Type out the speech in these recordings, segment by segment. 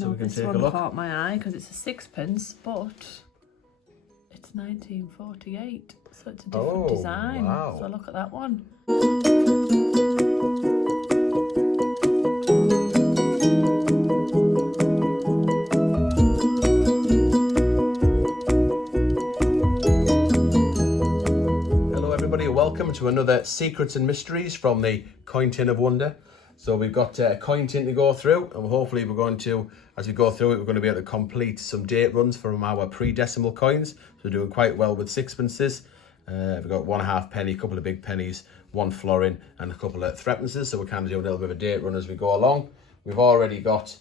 so we can take a look. This one caught my eye because it's a sixpence, but it's 1948, so it's a different design. Wow. So look at that one. Welcome to another Secrets and Mysteries from the Coin Tin of Wonder. So we've got a coin tin to go through, and hopefully we're going to, as we go through it, we're going to be able to complete some date runs from our pre-decimal coins. So we're doing quite well with sixpences. We've got 1.5 penny, a couple of big pennies, 1 florin, and a couple of threepences. So we're kind of doing a little bit of a date run as we go along. We've already got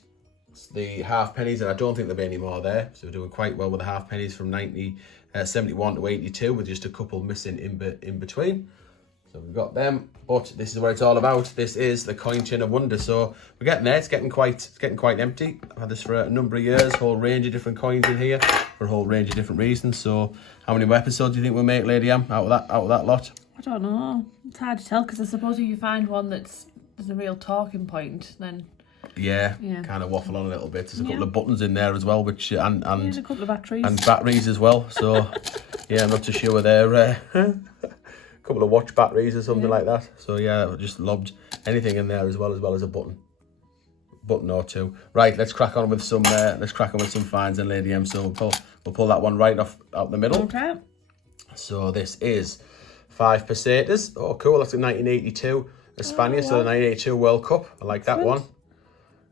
the half pennies, and I don't think there'll be any more there. So we're doing quite well with the half pennies from 71 to 82, with just a couple missing in between. So we've got them, but this is what it's all about. This is the Coin Tin of Wonder. So we're getting there. It's getting quite empty. I've had this for a number of years. Whole range of different coins in here for a whole range of different reasons. So how many more episodes do you think we'll make, Lady M, out of that lot? I don't know. It's hard to tell because I suppose if you find one there's a real talking point, then yeah, kind of waffle on a little bit. There's a couple of buttons in there as well, which and a couple of batteries and batteries as well. So yeah, I'm not too sure they're a couple of watch batteries or something like that. So yeah, I just lobbed anything in there as well as a button or two. Right, let's crack on with some finds and Lady M. So we'll pull that one right out the middle. Okay. So this is 5 pesetas. Oh, cool. That's a 1982 España. So the 1982 World Cup. I like that one.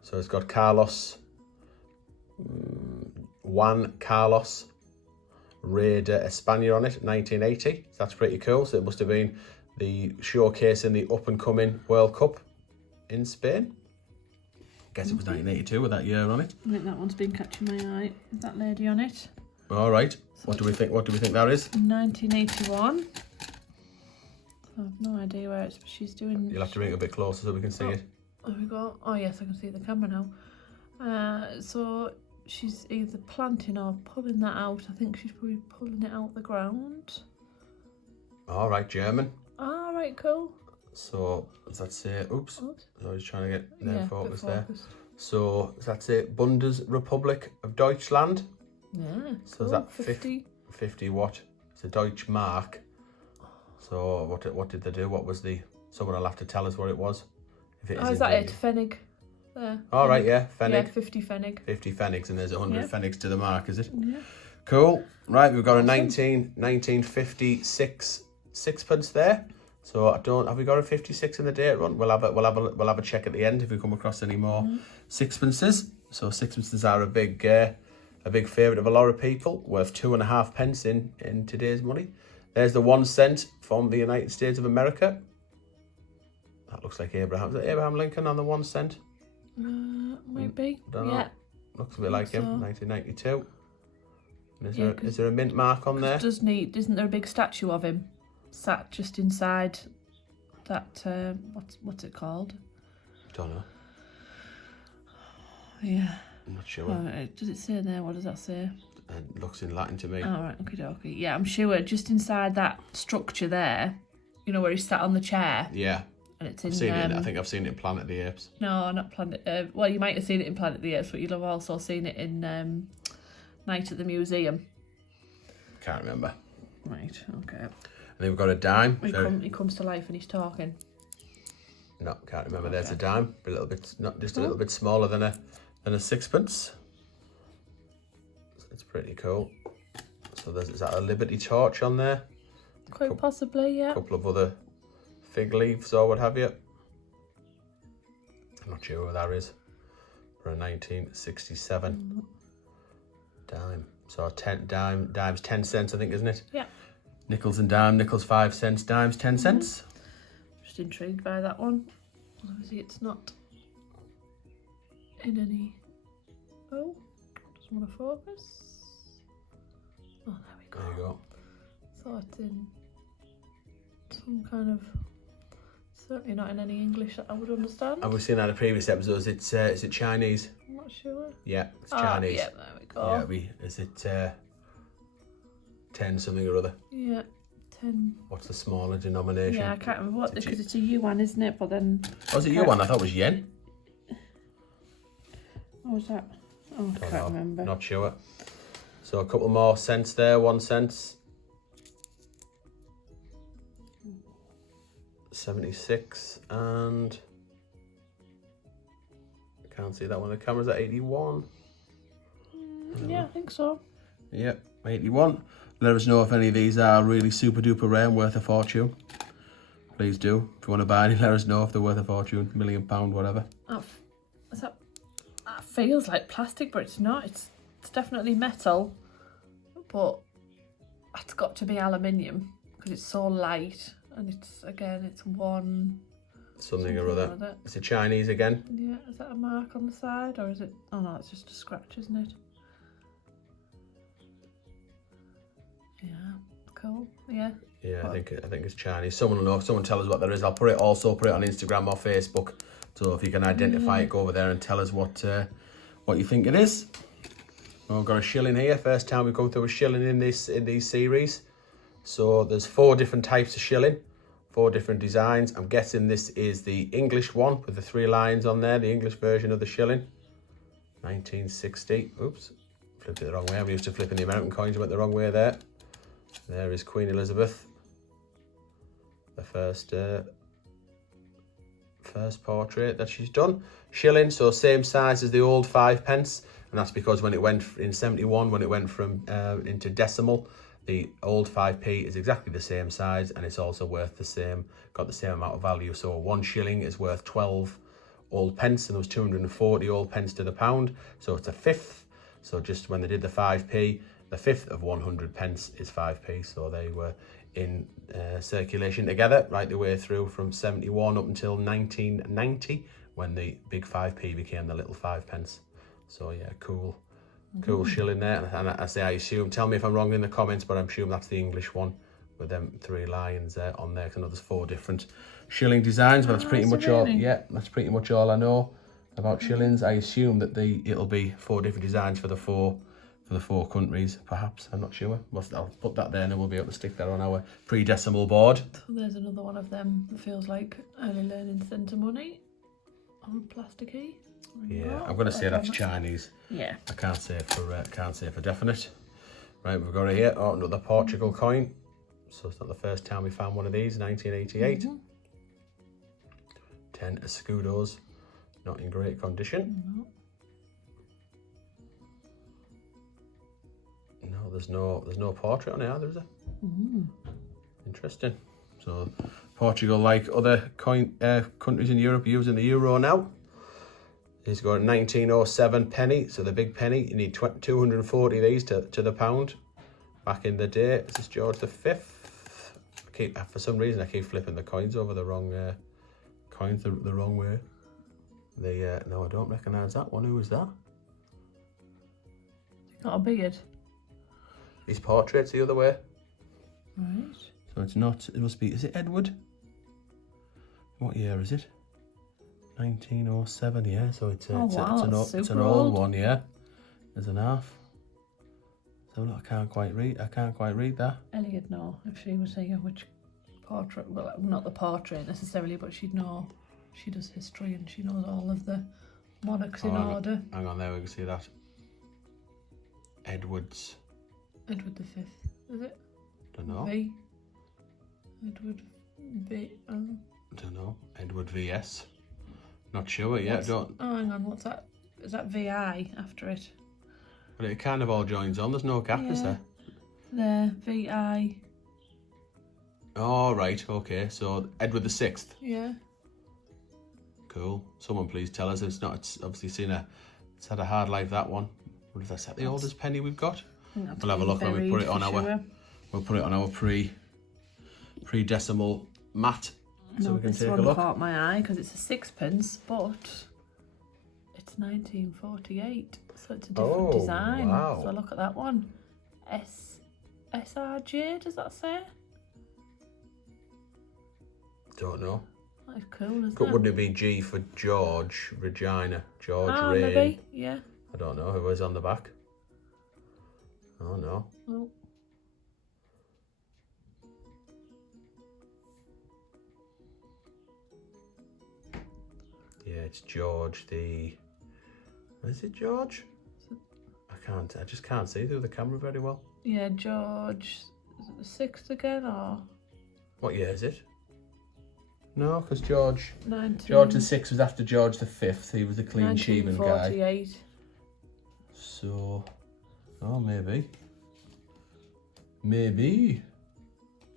So it's got Juan Carlos Rey de España on it, 1980. So that's pretty cool. So it must have been the showcase in the up-and-coming World Cup in Spain. Guess it was 1982 with that year on it. I think that one's been catching my eye. With that lady on it. All right. So what do we think that is? 1981. So I have no idea where it's. She's doing. You'll have to bring it a bit closer so we can see it. There we go. Oh yes, I can see the camera now. So she's either planting or pulling that out. I think she's probably pulling it out the ground. All right, German. All right, cool. So does that say? Oops. So I was trying to get their focus there. So does that say Bundesrepublik of Deutschland? Yeah. So is that 50 what? It's a Deutsche Mark. So what did they do? What was the? Someone will have to tell us what it was. If it is that it? Pfennig. There. All right, yeah, Pfennig. Yeah, 50 Pfennig. 50 Pfennigs, and there's 100 Pfennigs to the mark, is it? Yeah. Cool. Right, we've got a 1956 sixpence there. So have we got a 56 in the date run? We'll have a check at the end if we come across any more sixpences. So sixpences are a big favourite of a lot of people, worth 2.5 pence in today's money. There's the 1 cent from the United States of America. That looks like Abraham. Is it Abraham Lincoln on the 1 cent? Maybe. Don't know. Yeah. Looks a bit like him. 1992. And is there a mint mark on there? Isn't there a big statue of him sat just inside that? What's it called? Don't know. Yeah. I'm not sure. Does it say there? What does that say? It looks in Latin to me. All right. Okay. Yeah, I'm sure just inside that structure there. You know where he sat on the chair. Yeah. And it's in. I think I've seen it in Planet of the Apes. No, not Planet. Well, you might have seen it in Planet of the Apes, but you'll have also seen it in Night at the Museum. Can't remember. Right. Okay. And then we've got a dime. He comes to life and he's talking. No, can't remember. Okay. There's a dime. A little bit, not just a little bit smaller than a sixpence. So it's pretty cool. So is that a Liberty torch on there? Quite possibly, yeah. A couple of other fig leaves or what have you. I'm not sure what that is. For a 1967 dime. So dime's 10 cents, I think, isn't it? Yeah. Nickels and dime, nickels 5 cents, dimes 10 cents. Just intrigued by that one. Obviously it's not in any. Oh, doesn't want to focus. Oh, there we go. There you go. Thought in some kind of. Certainly not in any English that I would understand. Have we seen that in previous episodes? Is it Chinese? I'm not sure. Yeah, it's Chinese. Yeah, there we go. Yeah, is it 10 something or other? Yeah, 10. What's the smaller denomination? Yeah, I can't remember what, because it's a yuan, isn't it? But then. Oh, is it yuan? I thought it was yen. What was that? Oh, I can't remember. Not sure. So a couple more cents there, 1 cent. 76 and I can't see that one. The camera's at 81. Yeah, I think so. Yep, 81. Let us know if any of these are really super duper rare and worth a fortune. Please do. If you want to buy any, let us know if they're worth a fortune, £1 million, whatever. That feels like plastic, but it's not. It's definitely metal, but it's got to be aluminium because it's so light, and it's one Something or other. Is it Chinese again? Yeah, is that a mark on the side, or is it? Oh no, it's just a scratch, isn't it? Yeah, cool. Yeah. Yeah, I think it's Chinese. Someone will know. Someone tell us what there is. I'll put it on Instagram or Facebook. So if you can identify it, go over there and tell us what you think it is. Well, we've got a shilling here. First time we've gone through a shilling in these series. So there's 4 different types of shilling, 4 different designs. I'm guessing this is the English one with the 3 lines on there, the English version of the shilling. 1960. Oops, flipped it the wrong way. I'm used to flipping the American coins. I went the wrong way there. There is Queen Elizabeth. The first portrait that she's done. Shilling, so same size as the old 5 pence, and that's because when it went in 71, when it went from into decimal, the old 5p is exactly the same size, and it's also worth the same, got the same amount of value. So 1 shilling is worth 12 old pence, and there was 240 old pence to the pound, so it's a fifth. So just when they did the 5p, the fifth of 100 pence is 5p, so they were in circulation together right the way through from 71 up until 1990, when the big 5p became the little 5 pence. So yeah, cool shilling there. And I assume, tell me if I'm wrong in the comments, but I'm sure that's the English one with them 3 lines on there, because I know there's 4 different shilling designs, but that's pretty much all. Yeah, that's pretty much all I know about shillings. I assume that it'll be 4 different designs for the 4 countries, perhaps. I'm not sure. I'll put that there and then we'll be able to stick that on our pre-decimal board. There's another one of them that feels like early learning centre money on plasticky. Yeah, I'm going to say that's Chinese. Yeah. I can't say for definite. Right, we've got it here. Oh, another Portugal coin. So it's not the first time we found one of these, 1988. 10 escudos, not in great condition. No, there's no portrait on it either, is there? Interesting. So Portugal, like other countries in Europe, using the euro now. He's got a 1907 penny, so the big penny. You need 240 of these to the pound. Back in the day, this is George V. For some reason, I keep flipping the coins over the wrong coins the wrong way. No, I don't recognise that one. Who is that? Got a beard. His portrait's the other way. Right. So it's not. It must be. Is it Edward? What year is it? 1907. Yeah. So it's an old one. Yeah. There's an half. So I can't quite read that. Ellie would know if she was here which portrait. Well, not the portrait necessarily, but she'd know. She does history and she knows all of the monarchs in order. Hang on, there we can see that. Edward V, is it? Don't know. V. Edward V. Don't know. Edward VS. Not sure yet. Oh, hang on. What's that? Is that VI after it? But it kind of all joins on. There's no gap, is there? There, VI. Oh, right. Okay. So Edward VI. Yeah. Cool. Someone please tell us. It's obviously it's had a hard life, that one. What if that's the oldest penny we've got? We'll have a look when we put it on our pre-decimal mat, so we can take a look. This one caught my eye because it's a 6p, but it's 1948, so it's a different design. Wow. So look at that one. SRJ, does that say? Don't know. That is cool, isn't it? Wouldn't it be G for George, Regina, George, Rain? Maybe, yeah. I don't know who is on the back. Oh no. Oh. Yeah, it's George the... Is it George? So I just can't see through the camera very well. Yeah, George the 6th again, or What year is it? No, because George the 6th was after George the 5th. He was the clean shaven guy. 1948. So, oh, maybe. Maybe.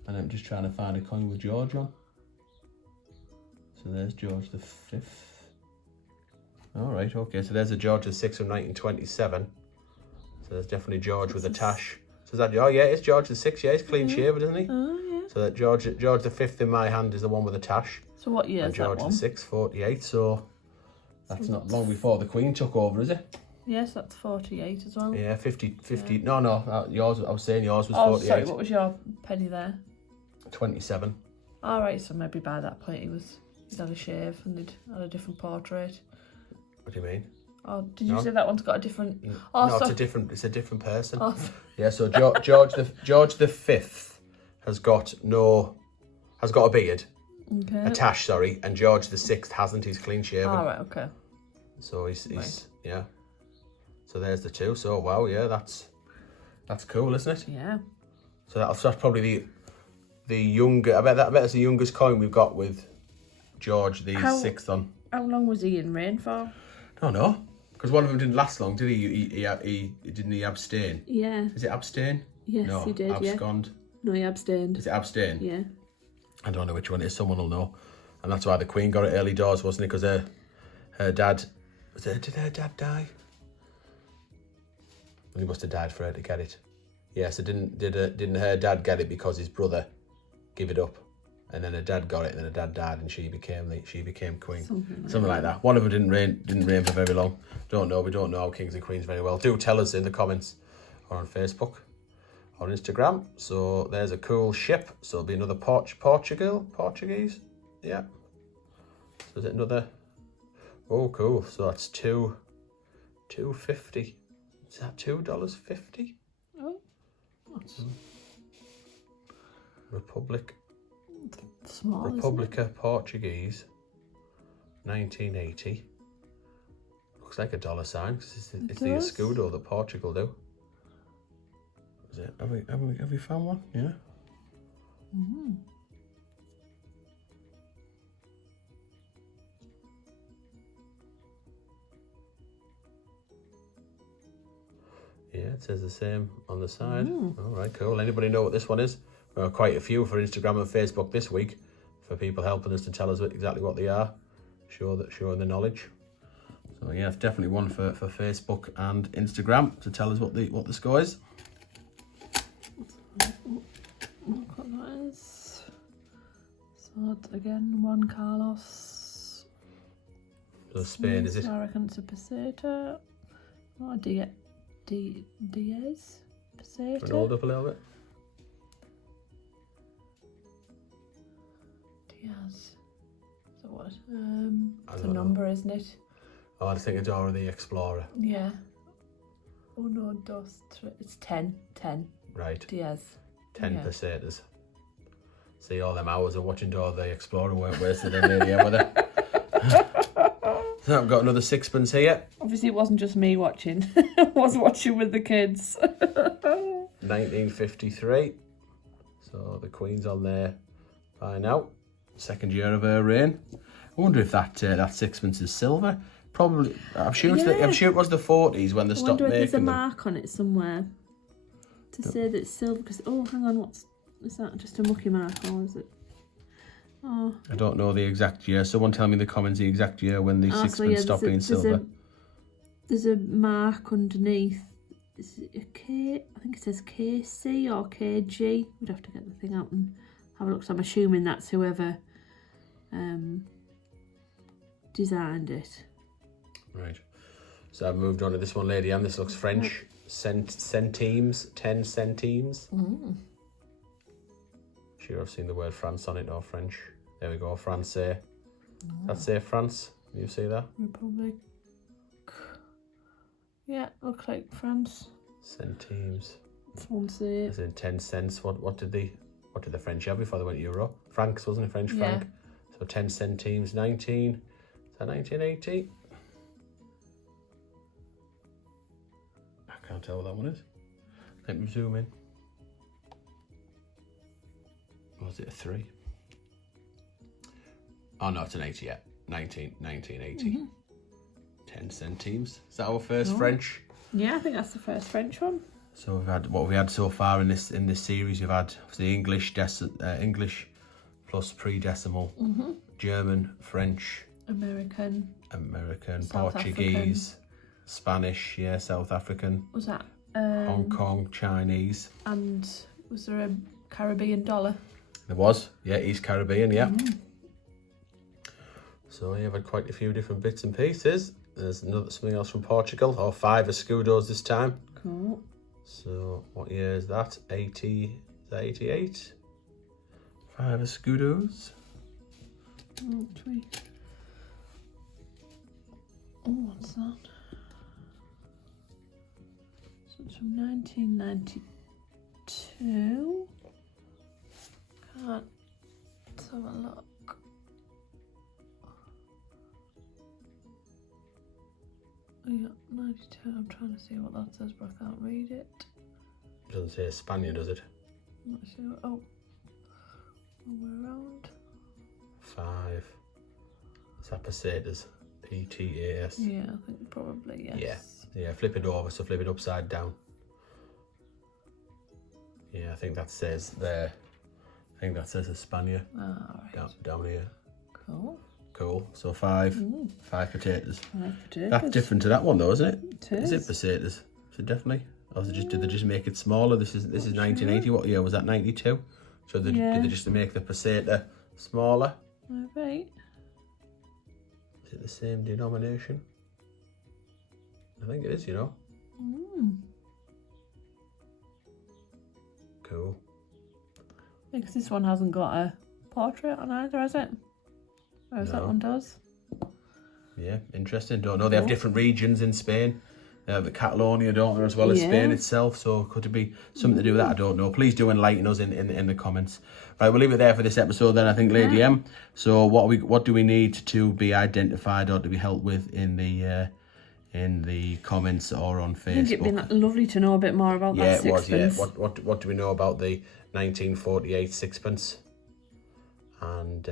And I'm just trying to find a coin with George on. So there's George the 5th. All right, okay. So there's a George the 6th from 1927. So there's definitely George with a tash. So is that, oh yeah, it's George the 6th. Yeah, he's clean shaven, isn't he? Oh, yeah. So that George the 5th in my hand is the one with the tash. So what year And is that George one? the 6th, 48. So that's not long before the Queen took over, is it? Yes, that's 48 as well. Yeah, 50. Yeah. No, yours. I was saying yours was Oh, 48. sorry, what was your penny there? 27. All right, so maybe by that point he'd had a shave and he'd had a different portrait. What do you mean? Oh, did you say that one's got a different? Oh, no, sorry. it's a different person. Oh. Yeah, so George the 5th has got a beard, Okay. a tash, sorry, and George the 6th hasn't. He's clean shaven. All right, okay. So he's Right. yeah. So there's the two. So wow, yeah, that's cool, isn't it? Yeah. So that's probably the younger. I bet that's the youngest coin we've got with George the 6th on. How long was he in reign for? I don't know, because one of them didn't last long, did he? He didn't he abstain? Yeah. Is it abstain? Yes, No, he did. abscond. Yeah. No, he abstained. Is it abstain? Yeah. I don't know which one it is. Someone will know, and that's why the Queen got it early doors, wasn't it? Because her dad did her dad die? Well, he must have died for her to get it. Yes, didn't her dad get it because his brother gave it up, and then her dad got it, and then her dad died, and she became queen. Something like that. One of them didn't reign for very long. Don't know. We don't know kings and queens very well. Do tell us in the comments or on Facebook or Instagram. So there's a cool ship. So it'll be another Portuguese. Yeah. So is it another? Oh, cool. So that's $2.50. Is that $2.50? Oh, what's small? Republica Portuguese, 1980. Looks like a dollar sign because it's the escudo that Portugal do. Is it? Have we found one? Yeah. Mm. Yeah, it says the same on the side. All right, cool. Anybody know what this one is? Well, quite a few for Instagram and Facebook this week, for people helping us to tell us exactly what they are, showing the knowledge. So yeah, it's definitely one for Facebook and Instagram to tell us what the score is. Look what that is. So again, Juan Carlos. So Spain, is it? I reckon it's a peseta. Oh, Diaz peseta. Hold up a little bit. Diaz. So what? It's a don't number, isn't it? Oh, I think it's Dora the Explorer. Yeah. Oh no, it's 10. Right. Diaz. 10 Yeah. pesetas. See, all them hours of watching Dora the Explorer weren't wasted in there, yeah, were they? So I've got another sixpence here. Obviously, it wasn't just me watching. I was watching with the kids. 1953. So the Queen's on there by now. Second year of her reign. I wonder if that sixpence is silver. Probably. I'm sure it was the 40s when they stopped making them. I wonder if there's a mark on it somewhere to say that it's silver. Because hang on, is that just a mucky mark or is it? Oh. I don't know the exact year. Someone tell me in the comments the exact year when the sixpence stopped being silver. There's a mark underneath. Is it a K? I think it says KC or KG. We'd have to get the thing out and have a look. So I'm assuming that's whoever designed it. Right. So I've moved on to this one, Lady M. This looks French. Centimes, 10 centimes. Sure, I've seen the word France on it, or French. There we go, Francais. That's say France. You see that? Republic. Yeah, looks like France. Centimes. Francais. As in 10 cents. What did the French have before they went euro? Francs, wasn't it? French franc. So 10 centimes, 19. Is that 1980? I Can't tell what that one is. Let me zoom in. Was it a 3? Oh no, it's an 80, yeah. 1980. 10 centimes. Is that our first French? Yeah, I think that's the first French one. So we've had what we had so far in this series. We've had the English plus pre-decimal, German, French, American, South Portuguese, Spanish, yeah, South African. Was that Hong Kong, Chinese. And was there a Caribbean dollar? There was, yeah, East Caribbean, yeah. So yeah, I've had quite a few different bits and pieces. There's something else from Portugal, or 5 escudos this time. Cool. So what year is that? 80, is that 88? 5 escudos. Oh, what's that? So it's from 1992. Let's have a look. Yeah, 92. I'm trying to see what that says, but I can't read it. It doesn't say Spaniard, does it? I'm not sure. Oh, we're around. 5. Is that pesetas? PTAS. Yeah, I think probably yes. Yeah. Flip it over, so flip it upside down. Yeah, I think that says there. I think that says Hispania. Right. Down here. Cool. So 5 potatoes. 5 potatoes. That's different to that one though, isn't it? It is. Is it pesetas? Is it definitely? Or is it just, did they just make it smaller? This is 1980. What year was that? 92. So did they just make the peseta smaller? Right. Is it the same denomination? I think it is, you know. Cool. Because this one hasn't got a portrait on either, has it? Whereas that one does. Yeah, interesting. Don't know. They have different regions in Spain. The Catalonia, don't they, as well as Spain itself. So could it be something to do with that? I don't know. Please do enlighten us in the comments. Right, we'll leave it there for this episode then, I think, Lady M. So what do we need to be identified or to be helped with in the comments or on Facebook? I think it'd be lovely to know a bit more about that sixpence. Yeah, it was, yeah. What do we know about the 1948 sixpence? And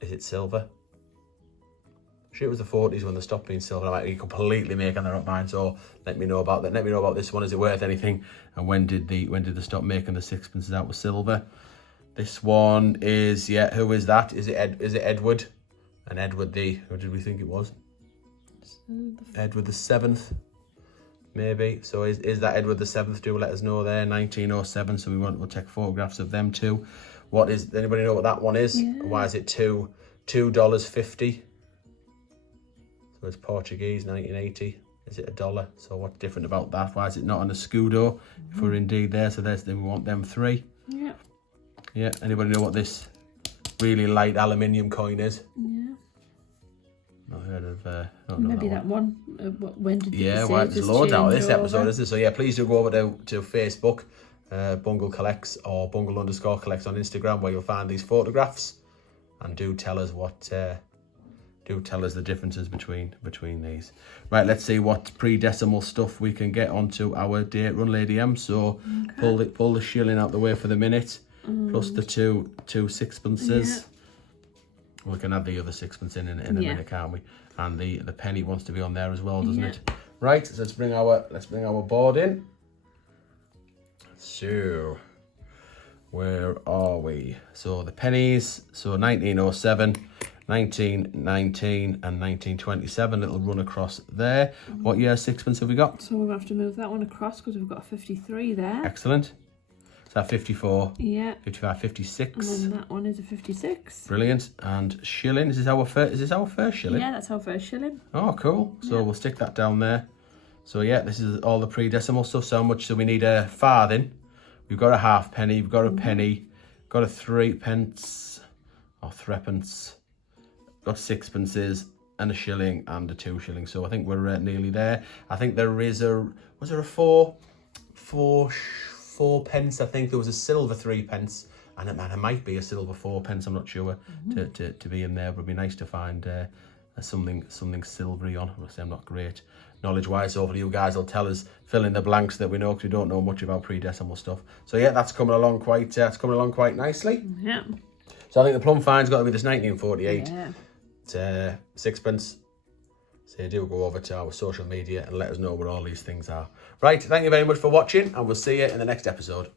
is it silver? Sure, it was the 40s when they stopped being silver. I might be completely making that up mind. So let me know about that. Let me know about this one. Is it worth anything? And when did they stop making the sixpences out with silver? This one is Who is that? Is it Edward? And Edward who did we think it was? Edward the 7th, maybe. So is that Edward the 7th? Do let us know there. 1907. So we'll take photographs of them too. Anybody know what that one is? Yeah. Why is it $2.50? So it's Portuguese, 1980. Is it $1? So what's different about that? Why is it not an escudo? If we're indeed there, so then we want them 3. Yeah. Yeah. Anybody know what this really light aluminium coin is? Yeah. Not heard of. Maybe that one. When did there's loads out of this episode, isn't there? So yeah, please do go over to Facebook, Bungle Collects or Bungle_Collects on Instagram, where you'll find these photographs, and do tell us the differences between these. Right, let's see what pre-decimal stuff we can get onto our date run, Lady M. So pull the shilling out the way for the minute, plus the two sixpences. Yeah. We can add the other sixpence in a minute, can't we? And the penny wants to be on there as well, doesn't it? Right, so let's bring our board in. So where are we? So the pennies, so 1907, 1919 and 1927, little run across there. What year sixpence have we got? So we'll have to move that one across because we've got a 53 there. Excellent. Is that 54? Yeah. 55, 56. And then that one is a 56. Brilliant. And shilling, is this our first shilling? Yeah, that's our first shilling. Oh, cool. So we'll stick that down there. So yeah, this is all the pre-decimal stuff. So much. So we need a farthing. We've got a halfpenny. We've got a penny. Got a 3p or threepence. Got sixpences and a shilling and a 2 shilling. So I think we're nearly there. I think there is was there a four pence? I think there was a silver 3p, and it might be a silver 4p. I'm not sure to be in there. But it'd be nice to find something silvery on. Obviously, I'm not great knowledge-wise. Hopefully, you guys will tell us, fill in the blanks that we know, because we don't know much about pre-decimal stuff. So yeah, that's coming along quite. It's coming along quite nicely. Yeah. So I think the plum fine's got to be this 1948. Yeah. It's sixpence. So do go over to our social media and let us know where all these things are. Right, thank you very much for watching, and we'll see you in the next episode.